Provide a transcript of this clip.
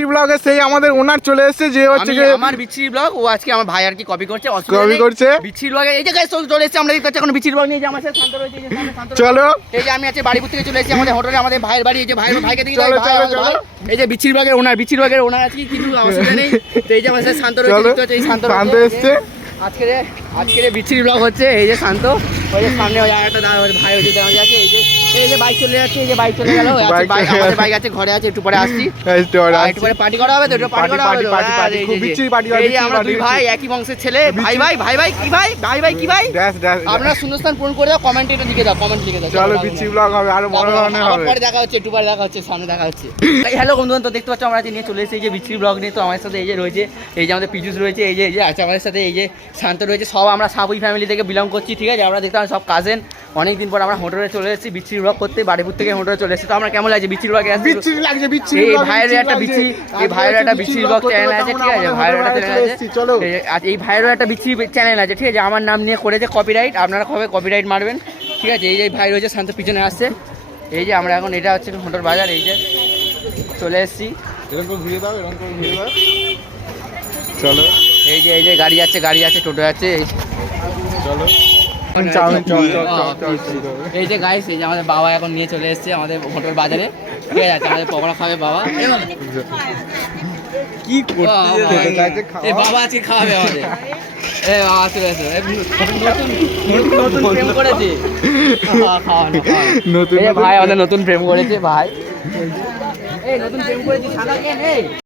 বিচ্ছিরি ব্লগে সেই আমাদের ওনার চলে এসেছে যে হচ্ছে যে আমার বিচ্ছিরি ব্লগ ও আজকে আমার ভাই আর কি কপি করছে নেই। করছে? বিচ্ছিরি ব্লগে এই যে গাইস চলে এসেছে আমরা দেখতে এখন বিচ্ছিরি ব্লগ নিয়ে যে আমার সাথে শান্ত রয়েছে চলো এই যে আমি আছে বাড়িপুর থেকে চলে এসেছি আমাদের হোটেলে আমাদের ভাইয়ের বাড়ি এই যে ভাই ভাইকে দেখি চলো, চলো, চলো। এই যে বিচ্ছিরি ব্লগের ওনার বিচ্ছিরি ব্লগের ওনার আছে কিছু অসুবিধা নেই তো এই যে আমার সাথে শান্ত রয়েছে এই শান্ত শান্ত। এসছে আজকে আজকে বিচ্ছিরি ব্লগ হচ্ছে এই যে শান্ত ওই যে সামনে ওই আরেকটা ভাই ওই যে দাঁড়িয়ে আছে এই যে এই যে বাইক চলে যাচ্ছে এই যে বাইক চলে গেল বাইক আমাদের বাইক আছে ঘরে আছে একটু পরে আসছি। একটু পরে পার্টি করা হবে তো একটু পার্টি করা হবে এই যে, আমরা দুই ভাই একই বংশের ছেলে। ভাই ভাই ভাই ভাই কি ভাই? ভাই ভাই কি ভাই? আপনারা শূন্যস্থান পূরণ করে দাও কমেন্টে লিখে দাও কমেন্ট লিখে দাও। চলো ব্লগ হবে আরও বড় ধরনের আবার হবে। পরে দেখা হচ্ছে একটু পরে দেখা হচ্ছে সামনে দেখা হচ্ছে। হ্যালো বন্ধুগণ তো দেখতে পাচ্ছ আমরা আজকে নিয়ে চলে এসেছি এই যে বিচ্ছিরি ব্লগ নিয়ে। তো আমার সাথে এই যে রয়েছে এই যে আমাদের পিজুস রয়েছে এই যে এই যে আছে আমাদের সাথে এই যে শান্ত রয়েছে। সব আমরা সাবুই ফ্যামিলি থেকে বিলং করছি ঠিক আছে? আমরা দেখতাম সব কাজেন অনেক দিন পর আমরা হোটেলে চলে এসেছি বিচ্ছিরি ব্লগ করতে বাড়িপুর থেকে হোটেলে চলে এসেছি। তো আমরা কেমন লাগছে বিচ্ছিরি ব্লগে আসছি বিচ্ছিরি লাগছে বিচ্ছিরি এই ভাইয়ের একটা। বিচ্ছিরি এই ভাইয়ের একটা বিচ্ছিরি ব্লগ চ্যানেল আছে ঠিক আছে? ভাইয়ের একটা চলে চ্যানেল আছে। এসেছি, চলো। এই এই ভাইয়েরও একটা বিচ্ছিরি চ্যানেল আছে ঠিক আছে? আমার নাম নিয়ে করেছে কপিরাইট আপনারা কবে কপিরাইট মারবেন? ঠিক আছে এই যে ভাই রয়েছে শান্ত পিছনে আসছে। এই যে আমরা এখন এটা হচ্ছে হোটেল বাজার এই যে চলে এসেছি। চলো এই যে এই যে গাড়ি যাচ্ছে গাড়ি আছে টোটো যাচ্ছে এই- চলো। এই যে গাইস এই যে আমাদের বাবা এখন নিয়ে চলে এসেছে আমাদের হোটেল বাজারে। ঠিক আছে আমাদের পকোড়া খাবে বাবা। কি চাইছে বাবা আজকে খাওয়াবে আমাদের। এ বাবা চলে এসো। নতুন প্রেম করেছে। নতুন ভাই আমাদের নতুন প্রেম করেছে ভাই। এই নতুন প্রেম করেছে সাদা কেন? এই।